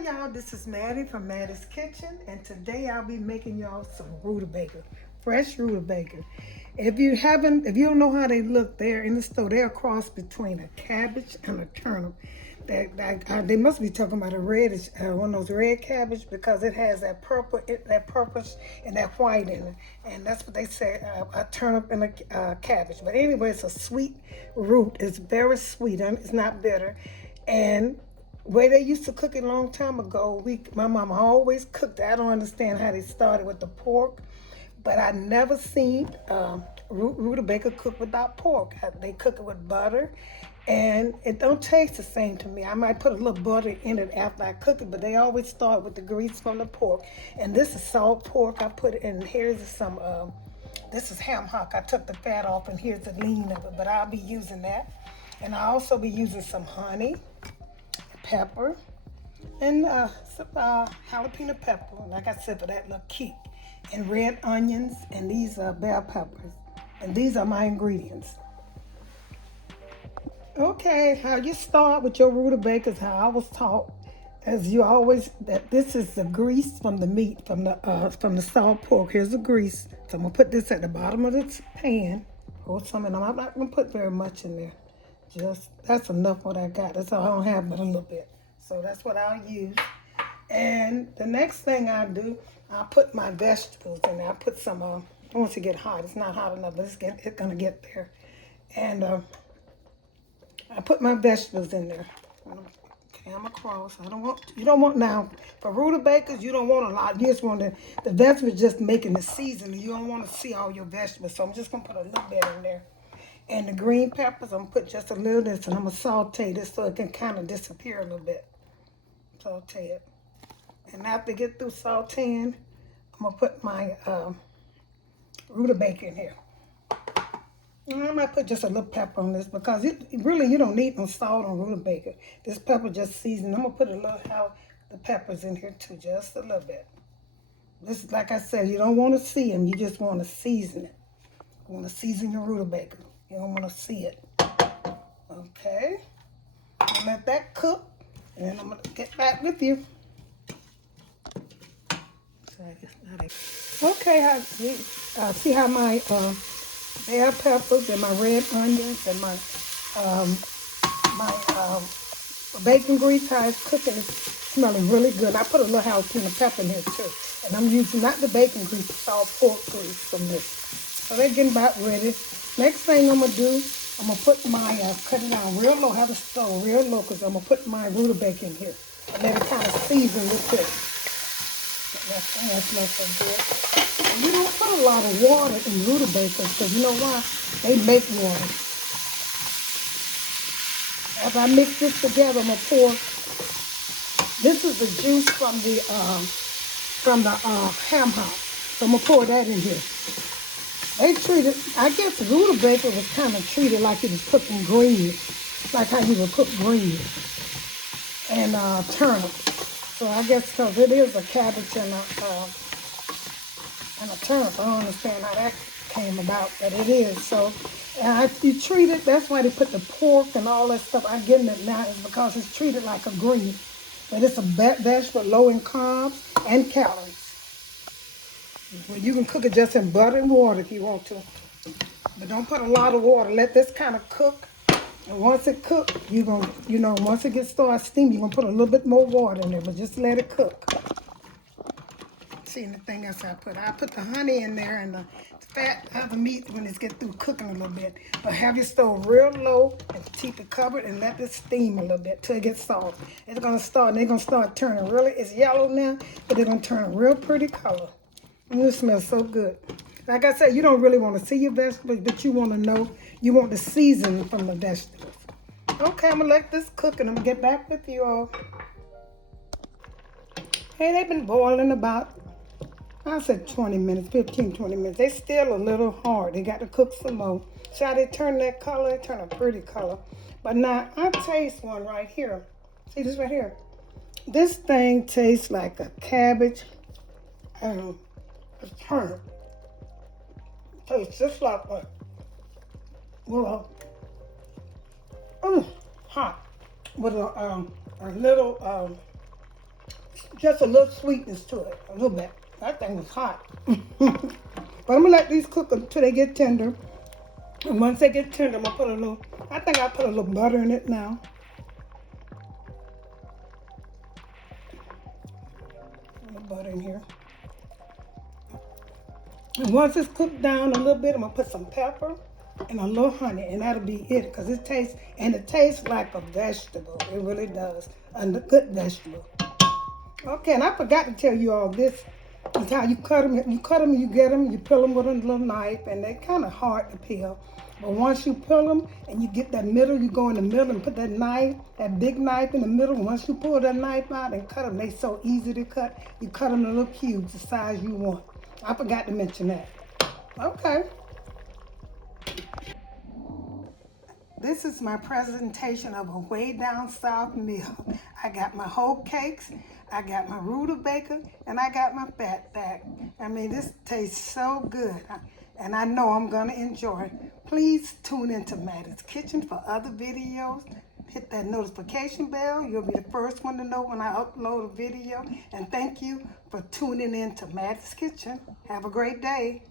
Hi y'all, this is Mattie from Mattie's Kitchen, and today I'll be making y'all some rutabaga, fresh rutabaga. If you don't know how they look, they're in the store. They're a cross between a cabbage and a turnip. They must be talking about a reddish, one of those red cabbage, because it has that purple, that purplish and that white in it, and that's what they say, a turnip and a cabbage. But anyway, it's a sweet root. It's very sweet, and it's not bitter, and way they used to cook it a long time ago, my mama always cooked it. I don't understand how they started with the pork, but I never seen rutabaga cook without pork. They cook it with butter, and it don't taste the same to me. I might put a little butter in it after I cook it, but they always start with the grease from the pork. And this is salt pork. I put it in. Here's some. This is ham hock. I took the fat off, and here's the lean of it. But I'll be using that, and I'll also be using some honey, pepper, and some jalapeno pepper, like I said, for that little kick, and red onions, and these are bell peppers, and these are my ingredients. Okay, how you start with your rutabagas, how I was taught, as you always, that this is the grease from the meat, from the salt pork. Here's the grease. So I'm gonna put this at the bottom of the pan. Pour some in. I'm not gonna put very much in there. That's enough what I got. That's all I don't have but a little bit. So that's what I'll use. And the next thing I do, I'll put my vegetables in there. I put some, once it get hot, it's not hot enough, but it's gonna get there. And I put my vegetables in there. Cam across. You don't want now, for rutabagas, you don't want a lot. You just want the vegetables just making the seasoning. You don't want to see all your vegetables. So I'm just gonna put a little bit in there. And the green peppers, I'm gonna put just a little of this, and I'm gonna saute this so it can kind of disappear a little bit. Saute it. And after I get through sauteing, I'm gonna put my rutabaga in here. And I might put just a little pepper on this because really you don't need no salt on rutabaga. This pepper just seasoned. I'm gonna put a little the peppers in here too, just a little bit. This is, like I said, you don't want to see them. You just want to season it. You want to season your rutabaga. You don't want to see it. Okay. I'll let that cook, and then I'm going to get back with you. Okay, see how my bell peppers and my red onions and my bacon grease, how it's cooking, is smelling really good. I put a little jalapeno pepper in here too. And I'm using not the bacon grease, the salt pork grease from this. So they're getting about ready. Next thing I'm going to do, I'm going to put my, cut it down real low, have the stove real low, because I'm going to put my rutabaga in here. And let it kind of season with it. That smells so good. And you don't put a lot of water in rutabagas, because you know why? They make water. As I mix this together, I'm going to pour, this is the juice from the ham hock. So I'm going to pour that in here. They treated, I guess rutabaga was kind of treated like it was cooking greens, like how you would cook greens and turnip. So I guess because it is a cabbage and a turnip, I don't understand how that came about, but it is. So you treat it, that's why they put the pork and all that stuff. I'm getting it now is because it's treated like a green. But it's a vegetable low in carbs and calories. Well, you can cook it just in butter and water if you want to. But don't put a lot of water. Let this kind of cook. And once it cooks, you're going to, once it gets started steaming, you're going to put a little bit more water in there. But just let it cook. See anything else I put the honey in there and the fat of the meat when it gets through cooking a little bit. But have your stove real low and keep it covered and let it steam a little bit till it gets soft. It's going to start, they're going to start turning really, it's yellow now, but they're going to turn a real pretty color. And it smells so good. Like I said, you don't really want to see your vegetables, but you want to know, you want the seasoning from the vegetables. Okay, I'm going to let this cook and I'm going to get back with you all. Hey, they've been boiling about, I said 20 minutes, 15, 20 minutes. They're still a little hard. They got to cook some more. See how they turn that color? They turn a pretty color. But now, I taste one right here. See this right here? This thing tastes like a cabbage and a turnip. It tastes just like what? Well, hot. With a little just a little sweetness to it, a little bit. That thing was hot. But I'm gonna let these cook until they get tender. And once they get tender, I'm gonna put a little, I think I'll put a little butter in it now. A little butter in here. And once it's cooked down a little bit, I'm gonna put some pepper and a little honey, and that'll be it, because it tastes like a vegetable. It really does. A good vegetable. Okay, and I forgot to tell you all this. It's how you cut them. You cut them, you get them, you peel them with a little knife, and they're kind of hard to peel. But once you peel them and you get that middle, you go in the middle and put that knife, that big knife in the middle. Once you pull that knife out and cut them, they're so easy to cut. You cut them in little cubes, the size you want. I forgot to mention that. Okay. This is my presentation of a way down south meal. I got my whole cakes, I got my rutabaga, and I got my fat back. I mean, this tastes so good, and I know I'm gonna enjoy it. Please tune into Mattie's Kitchen for other videos. Hit that notification bell. You'll be the first one to know when I upload a video. And thank you for tuning in to Mattie's Kitchen. Have a great day.